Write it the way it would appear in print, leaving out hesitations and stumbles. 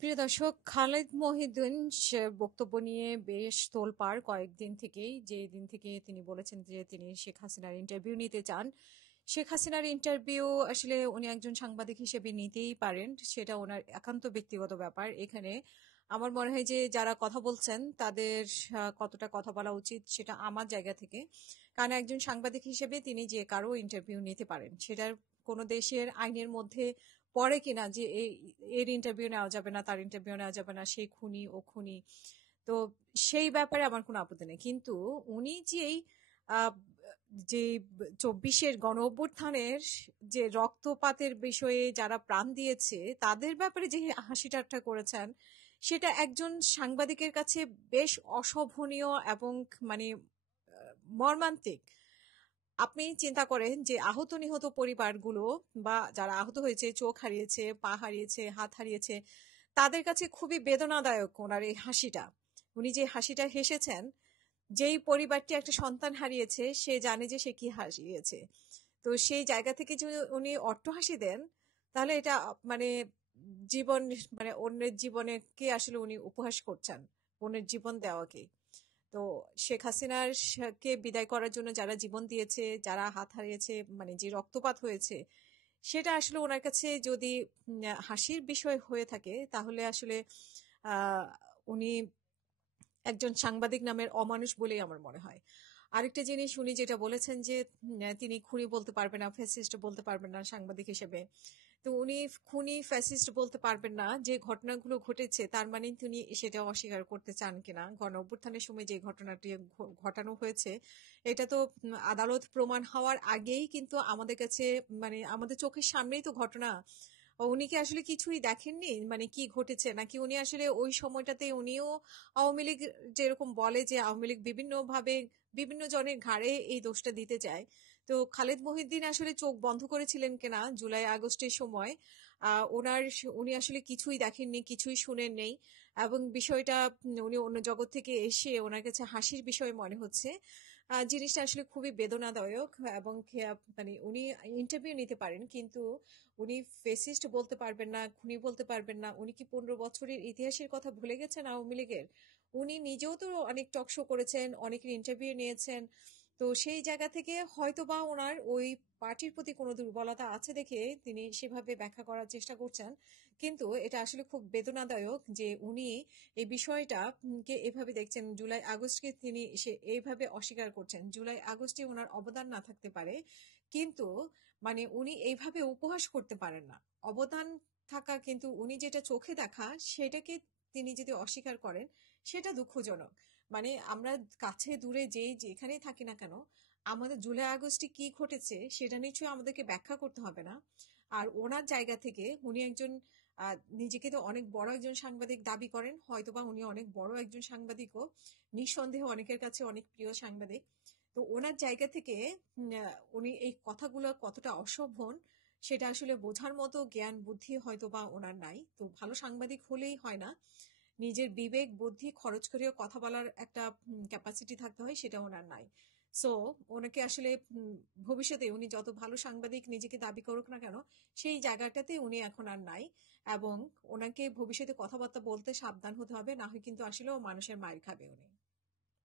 প্রিয় দর্শক, খালেদ মহিউদ্দিন বক্তব্য নিয়ে বেশ তোলপাড় কয়েকদিন থেকেই। যে দিন থেকে তিনি বলেছেন যে তিনি শেখ হাসিনার ইন্টারভিউ নিতে চান। শেখ হাসিনার ইন্টারভিউ আসলে উনি একজন সাংবাদিক হিসেবে নিতেই পারেন, সেটা ওনার একান্ত ব্যক্তিগত ব্যাপার। এখানে আমার মনে হয় যে যারা কথা বলছেন তাদের কতটা কথা বলা উচিত সেটা আমার জায়গা থেকে। কারণ একজন সাংবাদিক হিসেবে তিনি যে কারো ইন্টারভিউ নিতে পারেন, সেটার কোনো দেশের আইনের মধ্যে পড়ে কিনা যে এর ইন্টারভিউ নেওয়া যাবে না, তার ইন্টারভিউ নেওয়া যাবে না, সেই খুনি ও খুনি। তো সেই ব্যাপারে আমার কোনো আপত্তি নেই, কিন্তু উনি যে আহ, যে 24-এর গণ অভ্যুত্থানের যে রক্তপাতের বিষয়ে যারা প্রাণ দিয়েছে তাদের ব্যাপারে যে হাসি ঠাট্টা করেছেন, সেটা একজন সাংবাদিকের কাছে বেশ অশোভনীয় এবং মানে মর্মান্তিক। আপনি চিন্তা করেন যে আহত নিহত পরিবারগুলো বা যারা আহত হয়েছে, চোখ হারিয়েছে, পা হারিয়েছে, হাত হারিয়েছে, তাদের কাছে খুবই বেদনাদায়ক ওনার এই হাসিটা। উনি যে হাসিটা হেসেছেন, যেই পরিবারটি একটা সন্তান হারিয়েছে সে জানে যে সে কি হারিয়েছে। তো সেই জায়গা থেকে যদি উনি অট্টহাসি দেন, তাহলে এটা মানে জীবন, মানে অন্যের জীবনকে আসলে উনি উপহাস করছেন, অন্যের জীবন দেওয়াকে। তো শেখ হাসিনার কে বিদায় করার জন্য যারা জীবন দিয়েছে, যারা হাত হারিয়েছে, মানে যে রক্তপাত হয়েছে, সেটা আসলে ওনার কাছে যদি হাসির বিষয় হয়ে থাকে, তাহলে আসলে আহ উনি একজন সাংবাদিক নামের অমানুষ বলেই আমার মনে হয়। আরেকটা জিনিস উনি যেটা বলেছেন যে তিনি খুনি বলতে পারবেন না, ফ্যাসিস্ট বলতে পারবেন না সাংবাদিক হিসেবে। তো উনি খুনি ফ্যাসিস্ট বলতে পারবেন না, যে ঘটনাগুলো ঘটেছে তার মানে তিনি সেটা অস্বীকার করতে চান কিনা। গণ অভ্যুত্থানের সময় যে ঘটনাটি ঘটানো হয়েছে, এটা তো আদালত প্রমাণ হওয়ার আগেই কিন্তু আমাদের কাছে, মানে আমাদের চোখের সামনেই তো ঘটনা। উনি কি আসলে কিছুই দেখেননি, মানে কি ঘটেছে? নাকি উনি আসলে ওই সময়টাতে উনিও আওয়ামী লীগ, যেরকম বলে যে আওয়ামী লীগ বিভিন্ন ভাবে বিভিন্ন জনের ঘাড়ে এই দোষটা দিতে চায়। তো খালেদ মহিউদ্দিন আসলে চোখ বন্ধ করেছিলেন কিনা জুলাই আগস্টের সময়, উনি আসলে কিছুই দেখেননি, কিছুই শুনেন নেই, এবং বিষয়টা উনি অন্য জগৎ থেকে এসে ওনার কাছে হাসির বিষয় মনে হচ্ছে। জিনিসটা আসলে খুবই বেদনাদায়ক। এবং মানে উনি ইন্টারভিউ নিতে পারেন, কিন্তু উনি ফেসিস্ট বলতে পারবেন না, খুনি বলতে পারবেন না। উনি কি 15 বছরের ইতিহাসের কথা ভুলে গেছেন আওয়ামী লীগের? উনি নিজেও তো অনেক টক শো করেছেন, অনেকের ইন্টারভিউ নিয়েছেন। তো সেই জায়গা থেকে হয়তোবা ওনার ওই পার্টির প্রতি কোনো দুর্বলতা আছে দেখে তিনি সেভাবে ব্যাখ্যা করার চেষ্টা করছেন। কিন্তু এটা আসলে খুব বেদনাদায়ক যে উনি এই বিষয়টা কে এভাবে দেখছেন। জুলাই আগস্টকে তিনি এইভাবে অস্বীকার করছেন। জুলাই আগস্টে ওনার অবদান না থাকতে পারে, কিন্তু মানে উনি এইভাবে উপহাস করতে পারেন না। অবদান থাকা, কিন্তু উনি যেটা চোখে দেখা সেটাকে তিনি যদি অস্বীকার করেন, সেটা দুঃখজনক। মানে আমরা কাছে দূরে যেখানেই থাকি না কেন, আমাদের জুলাই আগস্টে কি ঘটেছে সেটা নিশ্চয়ই আমাদেরকে ব্যাখ্যা করতে হবে না। আর ওনার জায়গা থেকে উনি একজন নিজেকে তো অনেক বড় একজন সাংবাদিক দাবি করেন, হয়তোবা উনি অনেক বড় একজন সাংবাদিকও, নিঃসন্দেহে অনেকের কাছে অনেক প্রিয় সাংবাদিক। তো ওনার জায়গা থেকে উনি এই কথাগুলো কতটা অশোভন সেটা আসলে বোঝার মতো জ্ঞান বুদ্ধি হয়তোবা ওনার নাই। তো ভালো সাংবাদিক হলেই হয় না, নিজের বিবেক বুদ্ধি খরচ করেও কথা বলার একটা ক্যাপাসিটি থাকতে হয়, সেটা ওনার নাই। সো ওনাকে আসলে ভবিষ্যতে উনি যত ভালো সাংবাদিক নিজেকে দাবি করুক না কেন, সেই জায়গাটাতে উনি এখন আর নাই। এবং ওনাকে ভবিষ্যতে কথাবার্তা বলতে সাবধান হতে হবে, না হয় কিন্তু আসলেও মানুষের মার খাবে উনি।